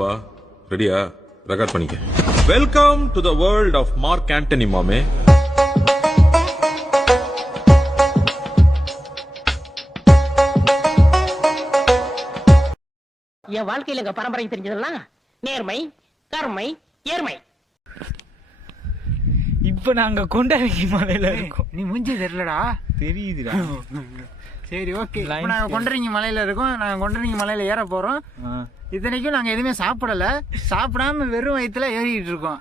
வா ரெடியா ரெக்கார்ட் பண்ணிக்க. Welcome to the world of Mark Antony மாமே. என் வாழ்க்கையில எங்க பரம்பரை தெரிஞ்சதெல்லாம் நேர்மை கருமை ஏர்மை இப்ப நாங்க கொண்டாடி மலையில இருக்கோம். நீ மூஞ்சி தெரியலடா. தெரியுதுடா. சரி ஓகே. இப்போ நாங்கள். கொண்டரிங்க மலையில இருக்கோம். நாங்கள் கொண்டரிங்க மலையில ஏற போறோம். ஆ. இத்தனைக்கும் நாங்கள் எதுவுமே சாப்பிடல. சாப்பிடாம வெறும் வயிற்றுல ஏறிக்கிட்டு இருக்கோம்?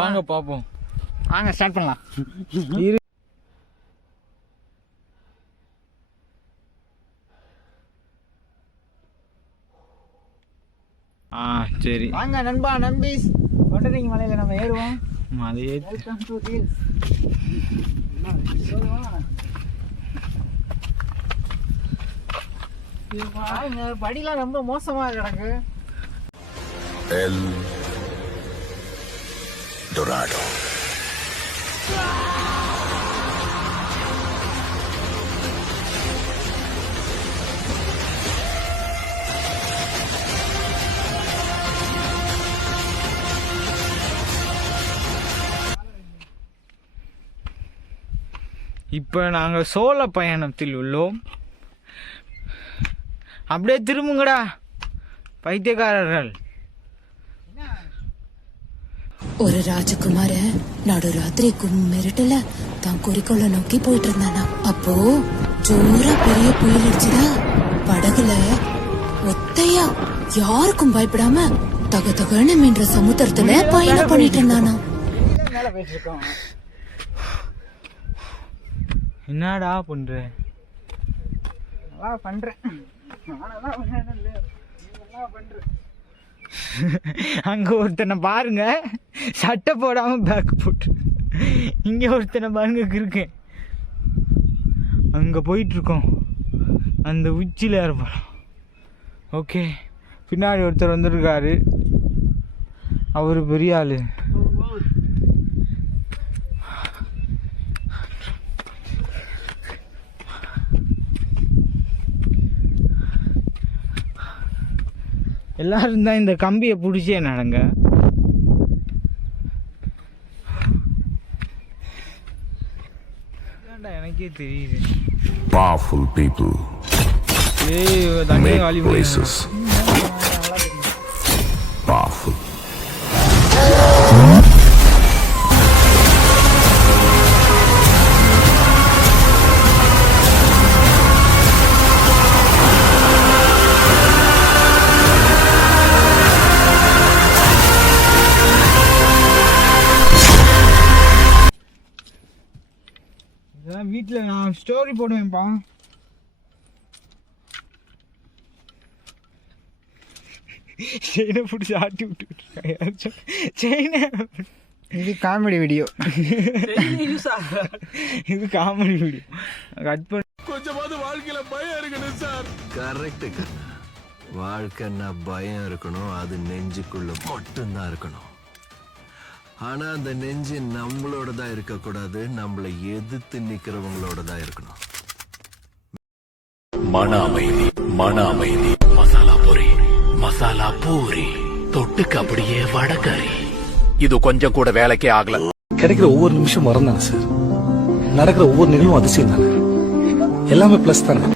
வாங்க பாப்போம். வாங்க ஸ்டார்ட் பண்ணலாம். ஆ சரி. வாங்க நண்பா நம்பீஸ் கொண்டரிங்க மலையில நம்ம ஏறுவோம். மலையே வெல்கம் டு ஹில்ஸ் படிலாம் ரொம்ப மோசமா கிடக்கு El Dorado. இப்ப நாங்க சோழ பயணத்தில் உள்ளோம் அப்படியே திரும்புங்கடா. பைத்தியக்காரர்கள். ஒரு ராஜகுமார நடுராத்திரி கும்மிருட்டுல தான் குறிக்கோள நோக்கி போயிட்டு இருந்தானா அப்போ ஜோரா பெரிய புயல் அடிச்சுதா? படகுல ஒத்தையா யாருக்கும் பயப்படாம தக தகன்னு மீன்ற சமுத்திரத்துல பயணம் பண்ணிட்டு இருந்தானா? மேலே போயிட்டு இருக்கோம் என்னடா பண்ற? நல்லா பண்றேன். அங்கே அங்க ஒருத்தனை பாருங்க. சட்டை போடாம பேக் போட்டு. இங்க ஒருத்தனை பாருங்க இருக்கேன் அங்க போயிட்டு இருக்கோம் அந்த உச்சியில இருப்போம் ஓகே பின்னாடி ஒருத்தர் வந்திருக்காரு. அவர் பெரிய ஆளு. எல்லாரும் தான் இந்த கம்பியை பிடிச்சே நடங்க. எனக்கே தெரியுது. Powerful people. ஏய் தண்ணி வாலி வீட்டில் நான் ஸ்டோரி போடுவேன்ப்பா. செயினை பிடிச்சி ஆட்டி விட்டு செயினை. இது காமெடி வீடியோ இது காமெடி வீடியோ கட் பண்ணி. கரெக்டு வாழ்க்கைன்னா பயம் இருக்கணும். அது நெஞ்சுக்குள்ள மட்டும்தான் இருக்கணும். ஆனா அந்த நெஞ்சு நம்மளோட தான் இருக்கக்கூடாது. நம்மளை எதிர்த்து நிக்கிறவங்களோட தான் இருக்கணும். மன அமைதி மன அமைதி மசாலா பொரி மசாலா பூரி. தொட்டுக்கு அப்படியே வடகறி. இது கொஞ்சம் கூட வேலைக்கே ஆகல. கிடைக்கிற ஒவ்வொரு நிமிஷம் மரம் தானே சார்? நடக்கிற ஒவ்வொரு நிகழ்வும் அதிசயம் தானே எல்லாமே ப்ளஸ் தானே?